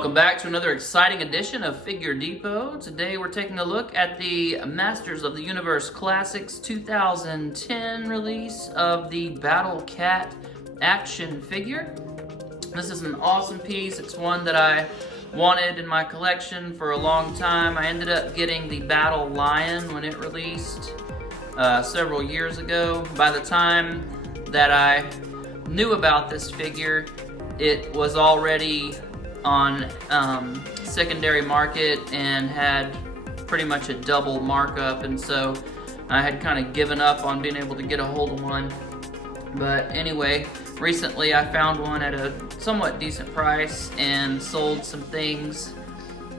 Welcome back to another exciting edition of Figure Depot. Today we're taking a look at the Masters of the Universe Classics 2010 release of the BATTLECAT action figure. This is an awesome piece. It's one that I wanted in my collection for a long time. I ended up getting the Battle Lion when it released several years ago. By the time that I knew about this figure, it was already on secondary market and had pretty much a double markup, and so I had kind of given up on being able to get a hold of one. But anyway, recently I found one at a somewhat decent price and sold some things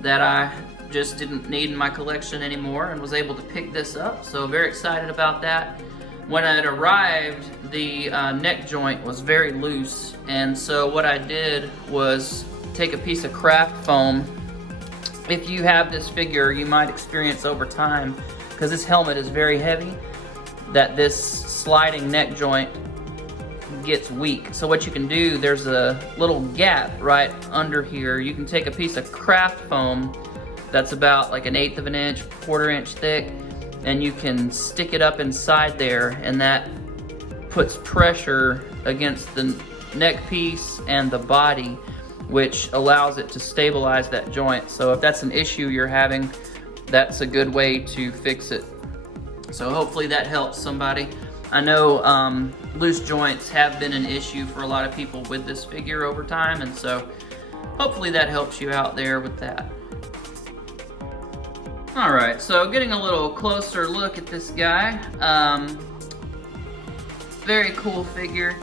that I just didn't need in my collection anymore and was able to pick this up, so very excited about that. When it arrived, the neck joint was very loose, and so what I did was take a piece of craft foam. If you have this figure, you might experience over time, because this helmet is very heavy, that this sliding neck joint gets weak. So what you can do, there's a little gap right under here. You can take a piece of craft foam that's about like 1/8 of an inch, 1/4 inch thick, and you can stick it up inside there, and that puts pressure against the neck piece and the body, which allows it to stabilize that joint. So if that's an issue you're having, that's a good way to fix it. So hopefully that helps somebody. I know loose joints have been an issue for a lot of people with this figure over time, and so hopefully that helps you out there with that. Alright, so getting a little closer look at this guy. Very cool figure.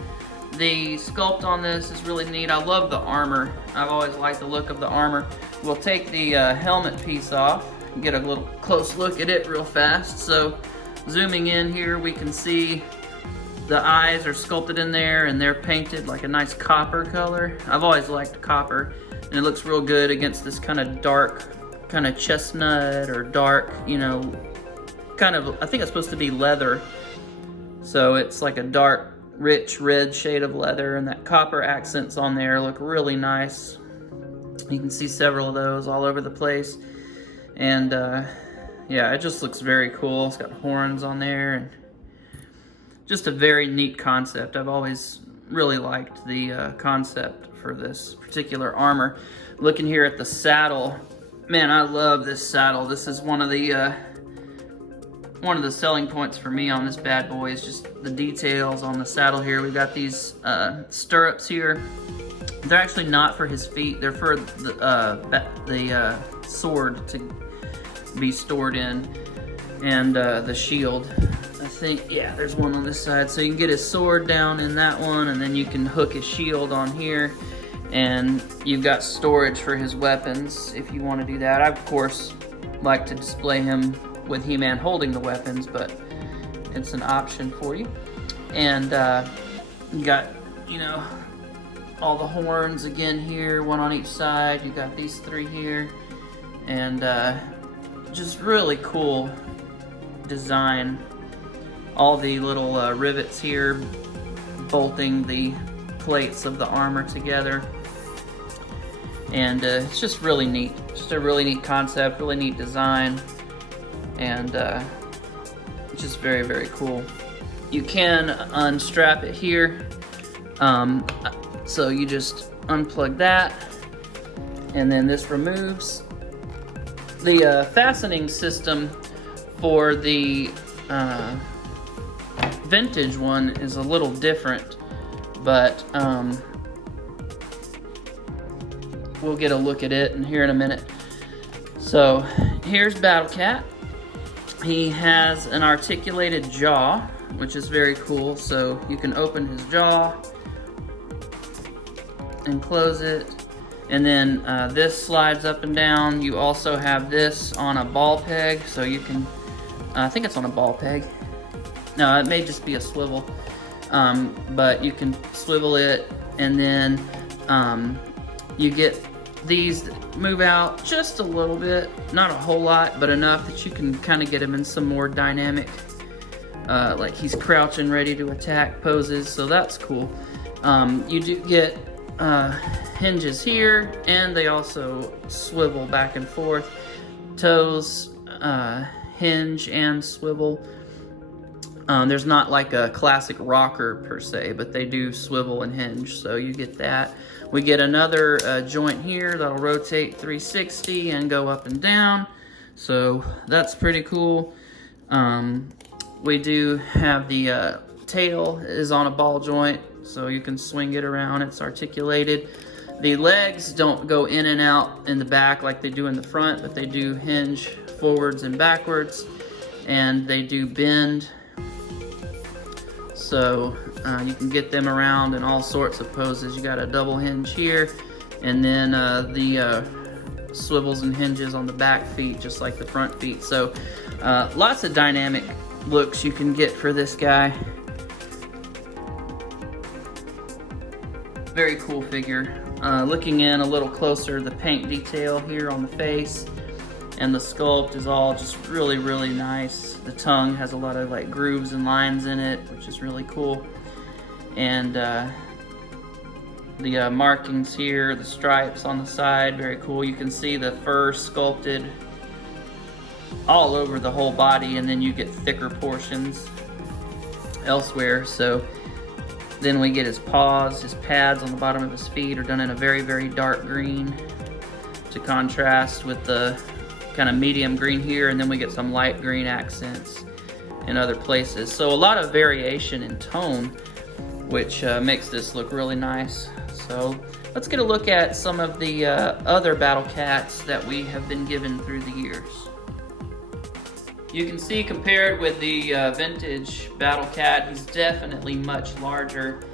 The sculpt on this is really neat. I love the armor. I've always liked the look of the armor. We'll take the helmet piece off and get a little close look at it real fast. So zooming in here, we can see the eyes are sculpted in there, and they're painted like a nice copper color. I've always liked copper, and it looks real good against this kind of dark, kind of chestnut or dark, you know, kind of, I think it's supposed to be leather. So it's like a dark, rich red shade of leather, and that copper accents on there look really nice. You can see several of those all over the place, and yeah, it just looks very cool. It's got horns on there, and just a very neat concept. I've always really liked the concept for this particular armor. Looking here at the saddle, man, I love this saddle. This is one of the selling points for me on this bad boy, is just the details on the saddle here. We've got these stirrups here. They're actually not for his feet. They're for the sword to be stored in, and the shield. I think, yeah, there's one on this side. So you can get his sword down in that one, and then you can hook his shield on here, and you've got storage for his weapons if you want to do that. I, of course, like to display him with He-Man holding the weapons, but it's an option for you. And you got, you know, all the horns again here, one on each side. You got these three here, and just really cool design. All the little rivets here bolting the plates of the armor together, and it's just really neat. Just a really neat concept, really neat design, and it's just very, very cool. You can unstrap it here, so you just unplug that, and then this removes. The fastening system for the vintage one is a little different, but we'll get a look at it here in a minute. So here's BATTLECAT. He has an articulated jaw, which is very cool. So you can open his jaw and close it, and then this slides up and down. You also have this on a ball peg, so you can, I think it's on a ball peg. No, it may just be a swivel, but you can swivel it, and then you get these that move out just a little bit, not a whole lot, but enough that you can kind of get him in some more dynamic, like he's crouching ready to attack poses, so that's cool. You do get hinges here, and they also swivel back and forth. Toes hinge and swivel. There's not like a classic rocker per se, but they do swivel and hinge, so you get that. We get another joint here that'll rotate 360 and go up and down, so that's pretty cool. We do have the tail is on a ball joint, so you can swing it around. It's articulated. The legs don't go in and out in the back like they do in the front, but they do hinge forwards and backwards, and they do bend. So you can get them around in all sorts of poses. You got a double hinge here, and then the swivels and hinges on the back feet, just like the front feet. So lots of dynamic looks you can get for this guy. Very cool figure. Looking in a little closer, the paint detail here on the face and the sculpt is all just really, really nice. The tongue has a lot of like grooves and lines in it, which is really cool. And the markings here, the stripes on the side, very cool. You can see the fur sculpted all over the whole body, and then you get thicker portions elsewhere. So then we get his paws, his pads on the bottom of his feet are done in a very, very dark green to contrast with the kind of medium green here, and then we get some light green accents in other places. So a lot of variation in tone, which makes this look really nice. So let's get a look at some of the other BattleCats that we have been given through the years. You can see, compared with the vintage BattleCat, he's definitely much larger.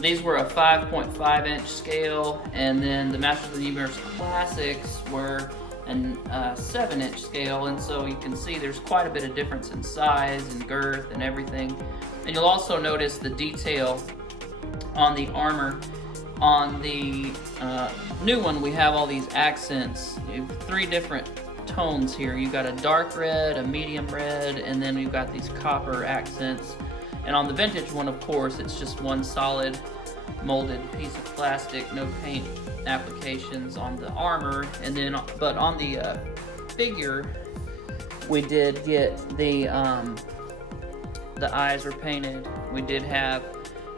These were a 5.5 inch scale, and then the Masters of the Universe Classics were a 7 inch scale, and so you can see there's quite a bit of difference in size and girth and everything. And you'll also notice the detail on the armor. On the new one, we have all these accents. You have 3 different tones here. You've got a dark red, a medium red, and then you've got these copper accents. And on the vintage one, of course, it's just one solid molded piece of plastic, no paint applications on the armor. And then, but on the figure, we did get the eyes were painted. We did have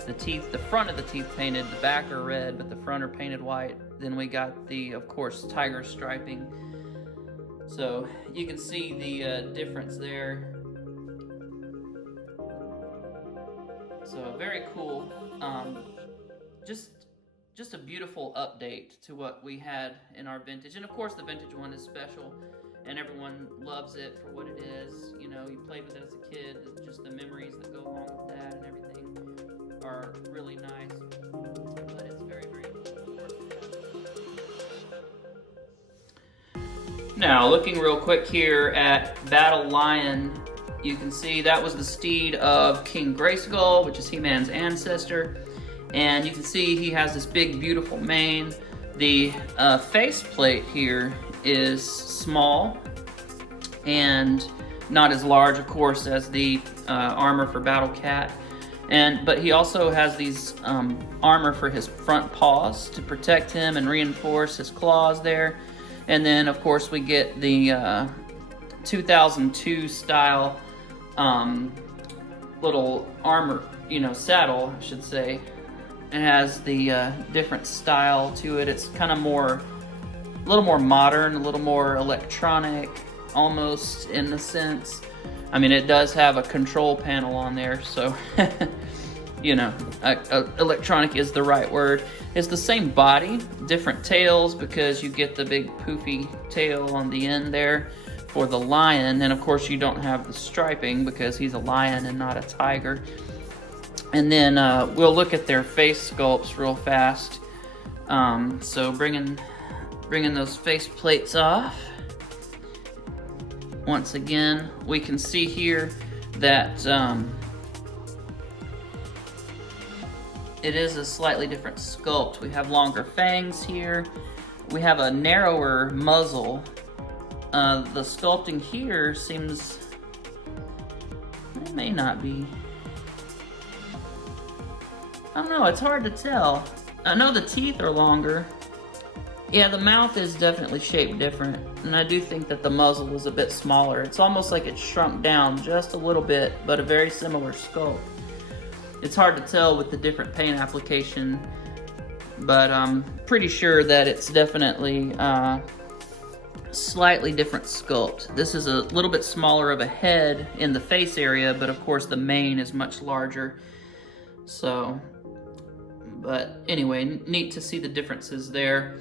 the teeth, the front of the teeth painted, the back are red, but the front are painted white. Then we got the, of course, tiger striping. So you can see the difference there. So very cool. Just a beautiful update to what we had in our vintage. And of course the vintage one is special and everyone loves it for what it is. You know, you played with it as a kid, just the memories that go along with that and everything are really nice. But it's very, very cool. Now, looking real quick here at Battle Lion, you can see that was the steed of King Grayskull, which is He-Man's ancestor. And you can see he has this big, beautiful mane. The faceplate here is small and not as large, of course, as the armor for BattleCat. But he also has these armor for his front paws to protect him and reinforce his claws there. And then, of course, we get the 2002 style little armor, saddle, I should say. It has the different style to it. It's kind of a little more modern, a little more electronic, almost in a sense. I mean, it does have a control panel on there, so, electronic is the right word. It's the same body, different tails, because you get the big poofy tail on the end there for the lion. And of course you don't have the striping because he's a lion and not a tiger. And then we'll look at their face sculpts real fast. So bringing those face plates off. Once again, we can see here that it is a slightly different sculpt. We have longer fangs here. We have a narrower muzzle. The sculpting here seems, it may not be. I don't know, it's hard to tell. I know the teeth are longer. Yeah, the mouth is definitely shaped different, and I do think that the muzzle was a bit smaller. It's almost like it shrunk down just a little bit, but a very similar sculpt. It's hard to tell with the different paint application, but I'm pretty sure that it's definitely slightly different sculpt. This is a little bit smaller of a head in the face area, but of course the mane is much larger. So, but anyway, neat to see the differences there.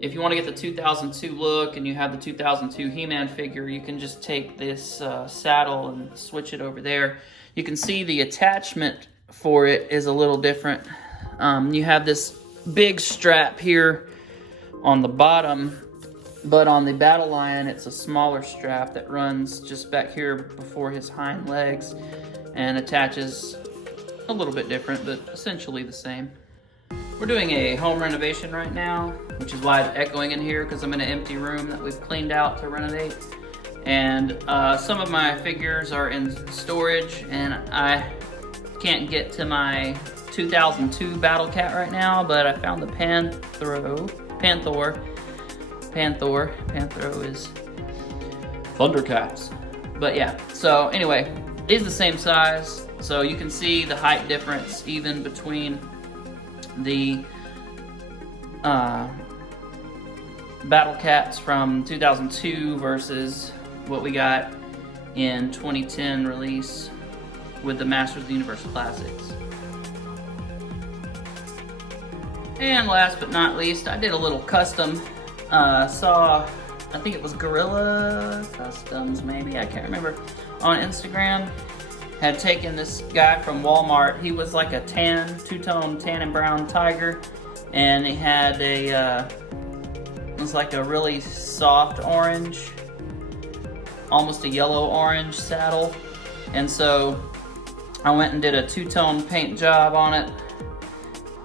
If you want to get the 2002 look and you have the 2002 He-Man figure, you can just take this saddle and switch it over there. You can see the attachment for it is a little different. You have this big strap here on the bottom, but on the Battle Lion it's a smaller strap that runs just back here before his hind legs and attaches a little bit different, but essentially the same. We're doing a home renovation right now, which is why it's echoing in here, because I'm in an empty room that we've cleaned out to renovate. And some of my figures are in storage, and I can't get to my 2002 BattleCat right now, but I found the Panthro is Thundercats. But yeah, so anyway, it is the same size, so you can see the height difference even between the BattleCats from 2002 versus what we got in 2010 release with the Masters of the Universe Classics. And last but not least, I did a little custom. I think it was Gorilla Customs, maybe, I can't remember, on Instagram. Had taken this guy from Walmart. He was like a two-tone tan and brown tiger, and he had it was like a really soft orange, almost a yellow-orange saddle. And so I went and did a two-tone paint job on it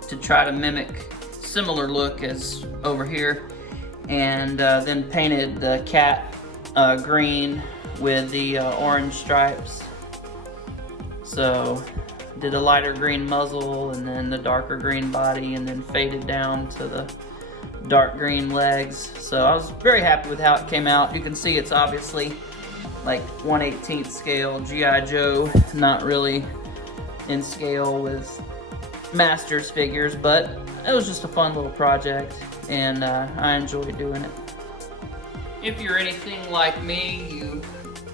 to try to mimic similar look as over here, and then painted the cat green with the orange stripes. So did a lighter green muzzle and then the darker green body, and then faded down to the dark green legs. So I was very happy with how it came out. You can see it's obviously like 1/18 scale G.I. Joe, not really in scale with Masters figures, but it was just a fun little project, and I enjoyed doing it. If you're anything like me, you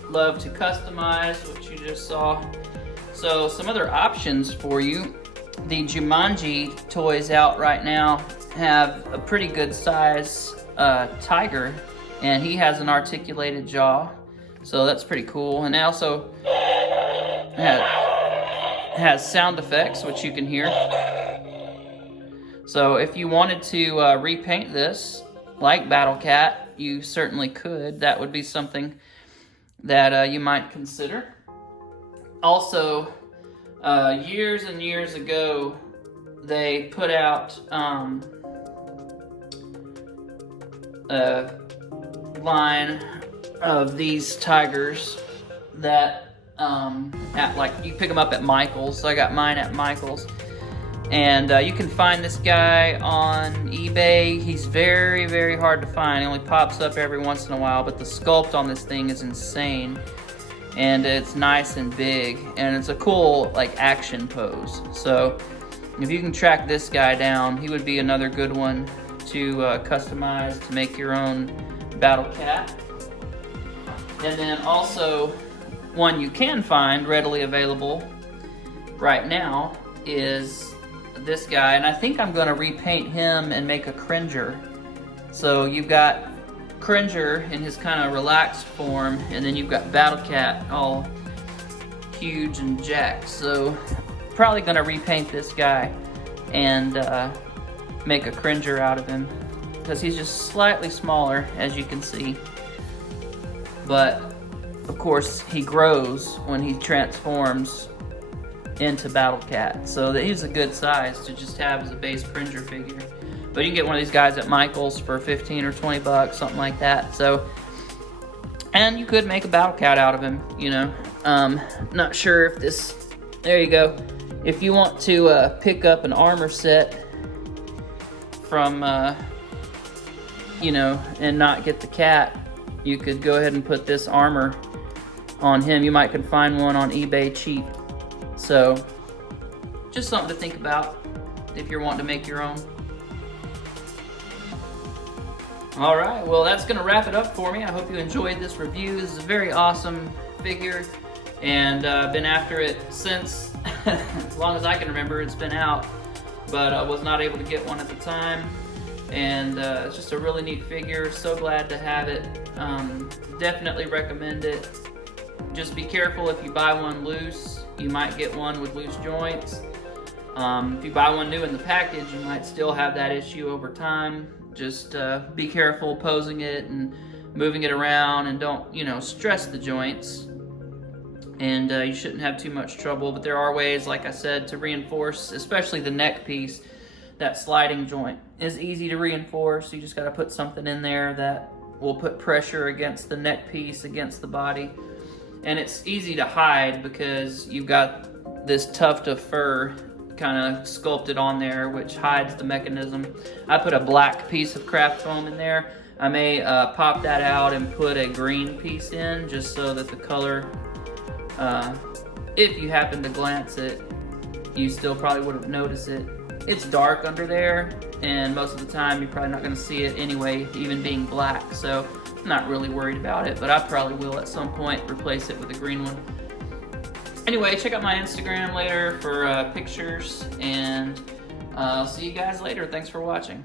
love to customize what you just saw. So some other options for you. The Jumanji toys out right now have a pretty good size tiger, and he has an articulated jaw, so that's pretty cool. And it also has sound effects, which you can hear. So if you wanted to repaint this like BattleCat, you certainly could. That would be something that you might consider. Also, years and years ago, they put out a line of these tigers that you pick them up at Michael's. So I got mine at Michael's, and you can find this guy on eBay. He's very, very hard to find. He only pops up every once in a while, but the sculpt on this thing is insane. And it's nice and big, and it's a cool like action pose. So if you can track this guy down, he would be another good one to customize to make your own BattleCat. And then also one you can find readily available right now is this guy, and I think I'm going to repaint him and make a Cringer. So you've got Cringer in his kind of relaxed form, and then you've got BattleCat all huge and jacked. So probably gonna repaint this guy and make a Cringer out of him, because he's just slightly smaller, as you can see. But of course he grows when he transforms into BattleCat, so that he's a good size to just have as a base Cringer figure. But you can get one of these guys at Michael's for 15 or 20 bucks, something like that. So, and you could make a BattleCat out of him, you know. Not sure if this, there you go. If you want to pick up an armor set from, you know, and not get the cat, you could go ahead and put this armor on him. You might could find one on eBay cheap. So, just something to think about if you're wanting to make your own. All right, well, that's gonna wrap it up for me. I hope you enjoyed this review. This is a very awesome figure, and I've been after it since, as long as I can remember, it's been out, but I was not able to get one at the time. And it's just a really neat figure. So glad to have it. Definitely recommend it. Just be careful if you buy one loose. You might get one with loose joints. If you buy one new in the package, you might still have that issue over time. Just be careful posing it and moving it around, and don't, you know, stress the joints. And you shouldn't have too much trouble, but there are ways, like I said, to reinforce, especially the neck piece. That sliding joint is easy to reinforce. You just got to put something in there that will put pressure against the neck piece, against the body. And it's easy to hide because you've got this tuft of fur kind of sculpted on there, which hides the mechanism. I put a black piece of craft foam in there. I may pop that out and put a green piece in, just so that the color, if you happen to glance it, you still probably wouldn't notice it. It's dark under there, and most of the time you're probably not going to see it anyway, even being black, so I'm not really worried about it, but I probably will at some point replace it with a green one. Anyway, check out my Instagram later for pictures, and I'll see you guys later. Thanks for watching.